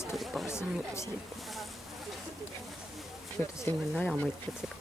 vastu hüppavad, see on püsi hüppavad. Nüüd siin on ajamõiked sega.